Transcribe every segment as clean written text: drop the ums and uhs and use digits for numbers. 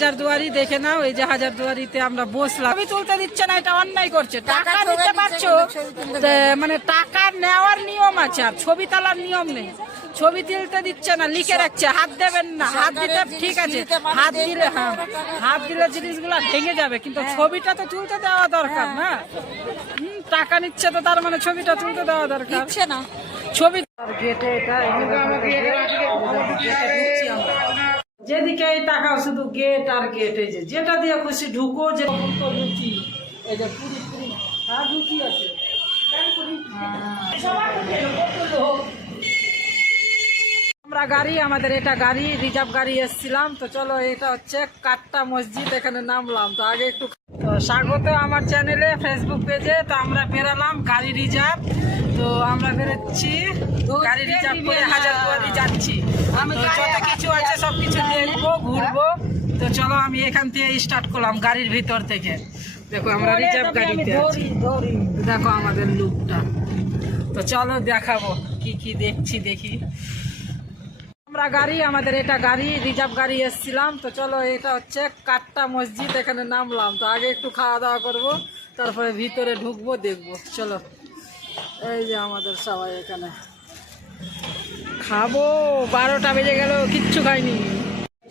হাজারদুয়ারি দেখে নাও, এই যে হাজারদুয়ারিতে আমরা বসলাম। ছবি তুলতে দিচ্ছে না, এটা অন্যায় করছে। টাকা নিতে পারছো, মানে টাকা নেওয়ার নিয়ম আছে, আর ছবি তোলার নিয়ম নেই। ছবি তুলতে দিচ্ছে না, লিখে রাখছে হাত দেবেন না। হাত দিতে ঠিক আছে, হাত দিলে হ্যাঁ, হাত দিলে জিনিসগুলো ভেঙে যাবে, কিন্তু ছবিটা তো তুলতে দেওয়া দরকার না। টাকা নিচ্ছে তো তার মানে ছবিটা তুলতে দেওয়া দরকার না। ছবি গেটে এটা যেদিকে তাকাও শুধু গেট আর গেট। এই যে যেটা দিয়ে খুশি ঢুকো, যে লুচি, এই যে পুরি পুরি হ্যাঁ লুচি আছে। আমরা গাড়ি, আমাদের এটা গাড়ি রিজার্ভ গাড়ি এসছিলাম। তো চলো, এটা হচ্ছে কাট্টা মসজিদ, এখানে নামলাম। তো আগে একটু স্বাগত আমার চ্যানেলে, ফেসবুক পেজে। তো আমরা বেরালাম গাড়ি রিজার্ভ। তো আমরা বেরোচ্ছি গাড়ি রিজার্ভ করে হাজারদুয়ারি যাচ্ছি। যত কিছু আছে সবকিছু দেখবো, ঘুরবো। তো চলো, আমি এখান থেকে স্টার্ট করলাম গাড়ির ভিতর থেকে। দেখো আমরা রিজার্ভ গাড়িতে আছি, দেখো আমাদের লুকটা। তো চলো দেখাবো কি কি দেখছি, দেখি। আমরা গাড়ি, আমাদের এটা গাড়ি রিজার্ভ গাড়ি এসছিলাম। তো চলো, এটা হচ্ছে কাট্টা মসজিদ, এখানে নামলাম। তো আগে একটু খাওয়া দাওয়া করবো, তারপরে ভিতরে ঢুকবো, দেখবো। চলো, এই যে আমাদের সবাই এখানে খাবো। 12টা বেজে গেল, কিচ্ছু খাইনি।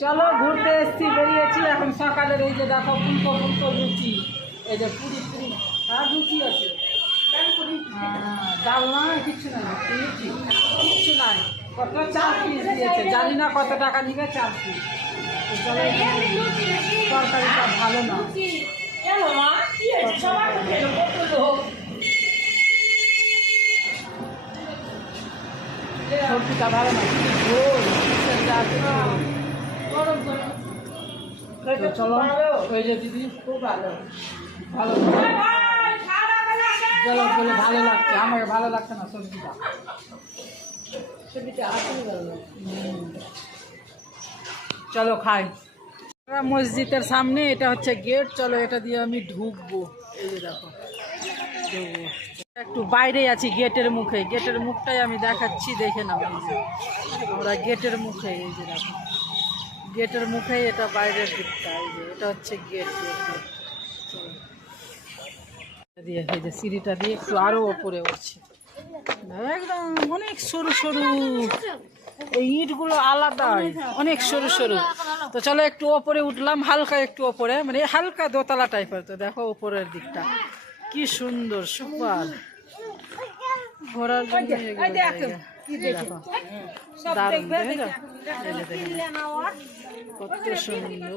চলো, ঘুরতে এসছি, বেরিয়েছি এখন সকালের। এই যে দেখো ফুলকো ফুলকো লুচি, এই যে পুরি পুরি আর লুচি আছে। ডাল না, কিচ্ছু নাই, কিচ্ছু নাই। কত 4 পিস দিয়েছে, জানি না কত টাকা নিবে 4 পিস। তরকারিটা ভালো না, সবজিটা ভালো না, চলো। ওই যে দিদি খুব ভালো ভালো বলে ভালো লাগছে, আমাকে ভালো লাগছে না সবজিটা। চলো খাই। মসজিদের সামনে এটা হচ্ছে গেট। চলো, এটা দিয়ে আমি ঢুকবো। এই যে দেখো, একটু বাইরে আছি গেটের মুখে। গেটের মুখটাই আমি দেখাচ্ছি, দেখে নাও। আমরা গেটের মুখে, এই যে দেখো গেটের মুখে, এটা বাইরের দিকটা। এই যে এটা হচ্ছে গেট। দিয়ে এই যে সিঁড়িটা দিয়ে একটু আরো ওপরে উঠছি, একদম অনেক সরু সরু। এই ইটগুলো আলাদা, অনেক সরু সরু। তো চলো, একটু ওপরে উঠলাম, হালকা একটু ওপরে, মানে হালকা দোতলা টাইপের। তো দেখো উপরের দিকটা কি সুন্দর, সুপার। ঘোরার জন্য দারুণ, কত সুন্দর।